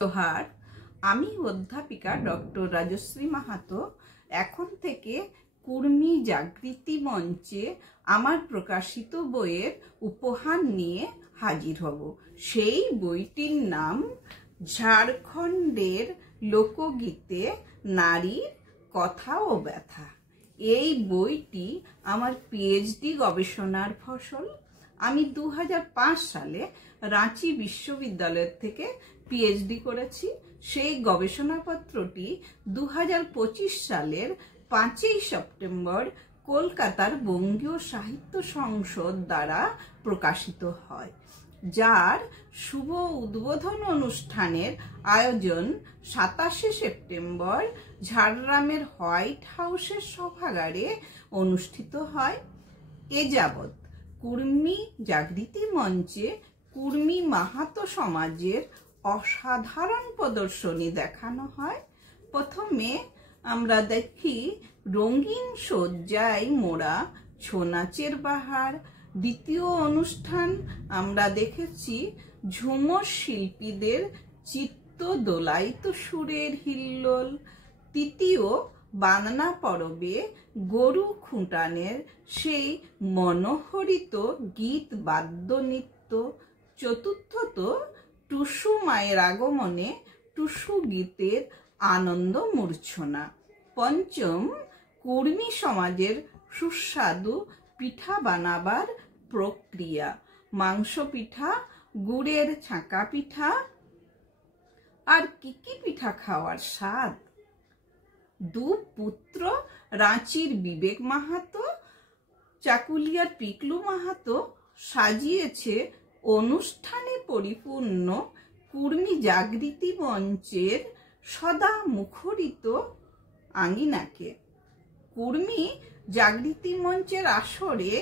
जोहार आमी अध्यापिका डॉक्टर राजश्री माहातो এখন থেকে কুর্মী জাগৃতি মঞ্চে আমার প্রকাশিত বইয়ের উপহার নিয়ে হাজির হব। সেই বইটির নাম ঝাড়খণ্ডের লোকগীতে নারীর কথা ও ব্যথা। এই বইটি আমার পিএইচডি গবেষণার ফসল। আমি 2005 সালে রাঁচি বিশ্ববিদ্যালয় থেকে পিএইচডি করেছি। সেই গবেষণাপত্রটি 2025 সালের 5ই সেপ্টেম্বর কলকাতার বঙ্গীয় সাহিত্য সংসদ দ্বারা প্রকাশিত হয়, যার শুভ উদ্বোধন অনুষ্ঠানের আয়োজন 27শে সেপ্টেম্বর ঝাড়গ্রামের হোয়াইট হাউসের সভাগারে অনুষ্ঠিত হয়। এ যাবৎ কুর্মী জাগৃতি মঞ্চে কুর্মী মাহাতো সমাজের অসাধারণ প্রদর্শনী দেখানো হয়। প্রথমে আমরা দেখি রঙিন সজ্জায় মোড়া ছৌ নাচের বাহার। দ্বিতীয় অনুষ্ঠান আমরা দেখেছি ঝুমুর শিল্পীদের চিত্ত দোলায়িত সুরের হিল্লোল। তৃতীয় বানানা পরবে গরু খুঁটানের সেই মনোহরিত গীত বাদ্য নৃত্য। চতুর্থত টুসু মায়ের আগমনে টুসু গীতের আনন্দ মূর্ছনা। পঞ্চম কুর্মী সমাজের সুস্বাদু পিঠা বানাবার প্রক্রিয়া। মাংস পিঠা, গুড়ের ছাঁকা পিঠা, আর কি কি পিঠা খাওয়ার স্বাদ। দু পুত্র রাঁচির বিবেক মাহাতো, চাকুলিয়ার পিকলু মাহাতো সাজিয়েছে অনুষ্ঠানে পরিপূর্ণ কুর্মী জাগৃতি মঞ্চের সদা মুখরিত আঙিনাকে। কুর্মী জাগৃতি মঞ্চের আসরে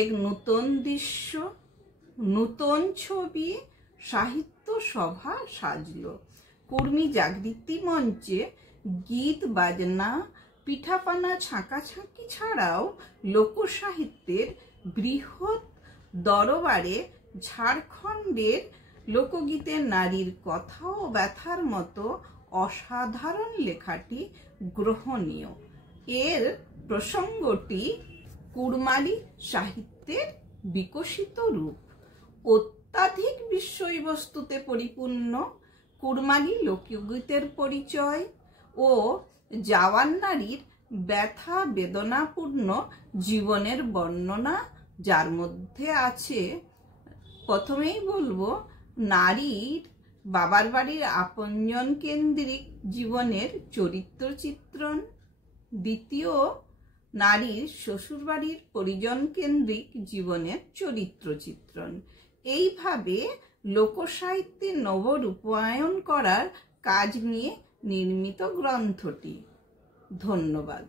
এক নূতন দৃশ্য, নূতন ছবি, সাহিত্য সভা সাজল। কুর্মী জাগৃতি মঞ্চে গীত বাজনা, পিঠাপানা ছাঁকাছাঁকি ছাড়াও লোকসাহিত্যের বৃহৎ দরবারে ঝাড়খণ্ডের লোকগীতে নারীর কথা ও ব্যথার মতো অসাধারণ লেখাটি গ্রহণীয়। এর প্রসঙ্গটি কুড়মালি সাহিত্যের বিকশিত রূপ। অত্যাধিক বিষয়বস্তুতে পরিপূর্ণ কুড়মালি লোকগীতের পরিচয় ও জওয়ান নারীর ব্যথা বেদনাপূর্ণ জীবনের বর্ণনা, যার মধ্যে আছে, প্রথমেই বলবো, নারীর বাবার বাড়ির আপনজন কেন্দ্রিক জীবনের চরিত্র চিত্রণ। দ্বিতীয়, নারীর শ্বশুর বাড়ির পরিজন কেন্দ্রিক জীবনের চরিত্র চিত্রণ। এইভাবে লোকসাহিত্যের নবরূপায়ণ করার কাজ নিয়ে নির্মিত গ্রন্থটি। ধন্যবাদ।